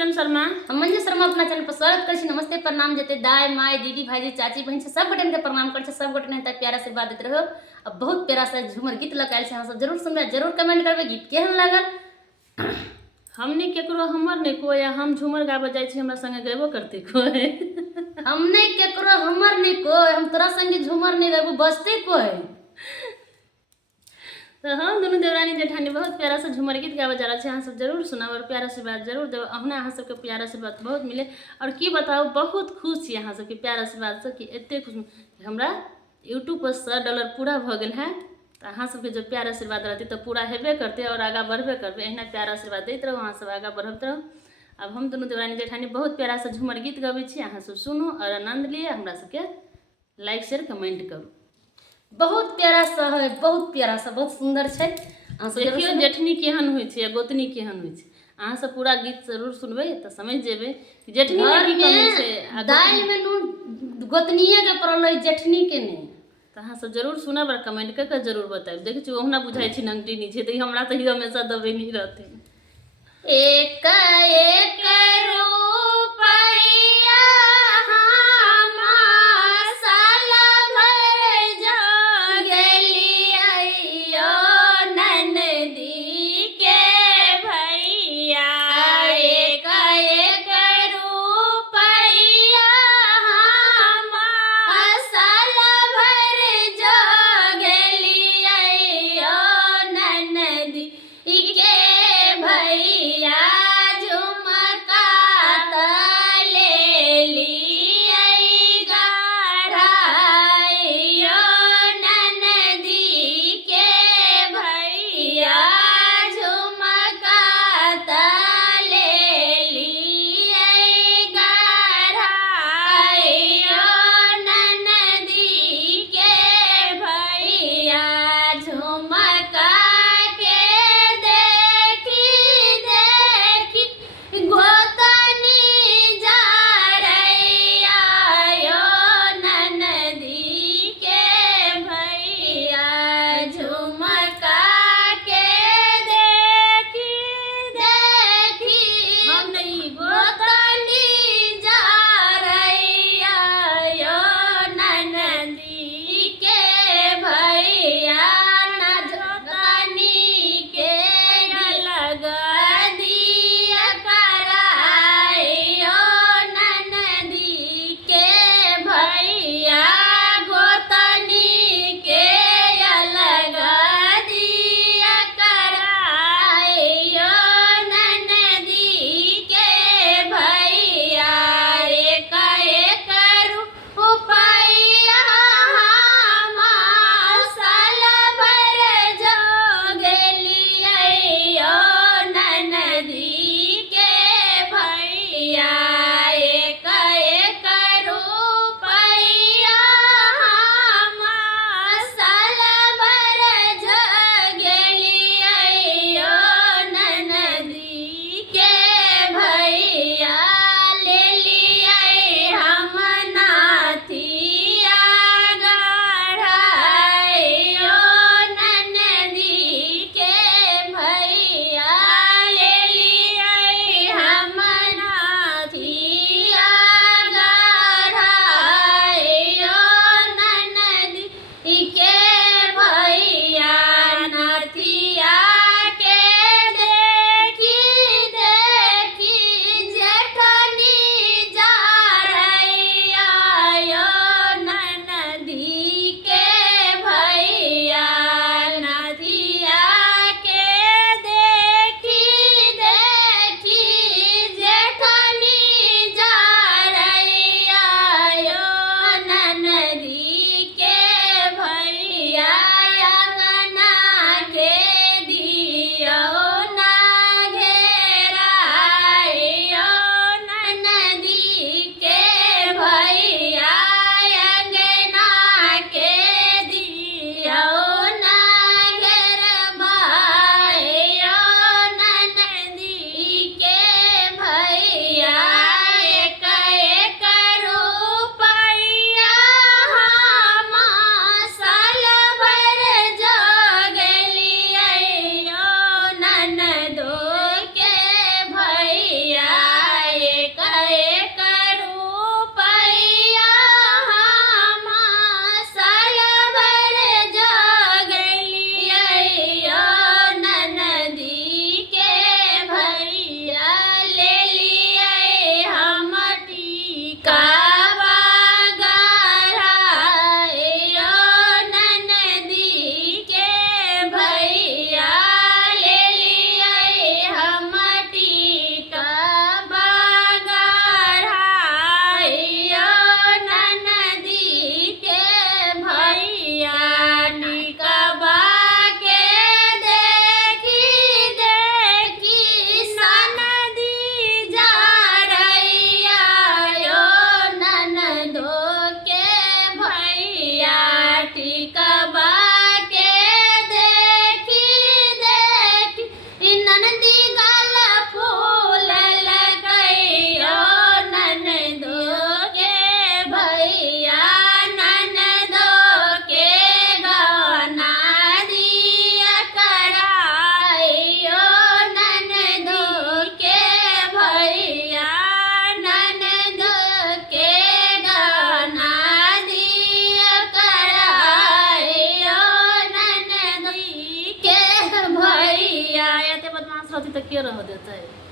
किरण शर्मा। हम मंजू शर्मा अपना चैनल पर स्वागत कर छी। नमस्ते प्रणाम जते दाई माय दीदी भाईजी चाची बहन सब गोटे के प्रणाम कर छी। सब गोटे ने प्यारा से बात देते रहो। अब बहुत प्यारा सा झूमर गीत लगायल छै, सब जरूर सुनबे, जरूर कमेंट करबे गीत केहन लागल। हमने केकरो हमर ने कोई, हम झूमर गाबे जाय छी हमरा संगे गेबो करते कोई। हम नहीं केकरो हमर नहीं कोई, हम तोरा संगे झूमर नहीं गाबू बजते कोई। तो हम दोनों देवरानी जेठानी बहुत प्यारा से झूमर गीत गावे जा रहा है। सब जरूर सुनाब और प्यारा से बात जरूर देव। अहना अहाँ सबके प्यारा से बात बहुत मिले और की बताओ बहुत खुश छी अहाँ सबके प्यारा से बात से कि एते खुश हमरा यूट्यूब पर $100 पूरा भ गेल है। तो अहाँ सबके जो प्यार आशीर्वाद रहती तो पूरा हेबे करते और आगा बढ़बे करबे। एहना प्यार आशीर्वाद देते रहो, अहाँ सब आगा बढ़त रहो। अब हम दोनों देवरानी जेठानी बहुत प्यारा से झूमर गीत गाबै छी, अहाँ सब सुनू और आनंद लिए। हमरा सबके लाइक शेयर कमेंट करू। बहुत प्यारा सा है, बहुत प्यारा सा, बहुत सुंदर छै। देखियो जेठनी केहन होइ छै, गोतनी केहन होइ छै। अहाँ सब पूरा गीत जरूर सुनबे तो समझ जेबे कि जेठनी में की कमी छै। दाल में नून गोतनीये के पड़ल जेठनी के नहीं। तो अहाँ सब जरूर सुनब और कमेंट करके जरूर बताएब। देखै छी ओहना बुझाइ छै नंगटी नहीं छै, तो हमरा तो ही हमेशा दबे नहीं रहते। एक एक रुपया रहती तो के रह देते।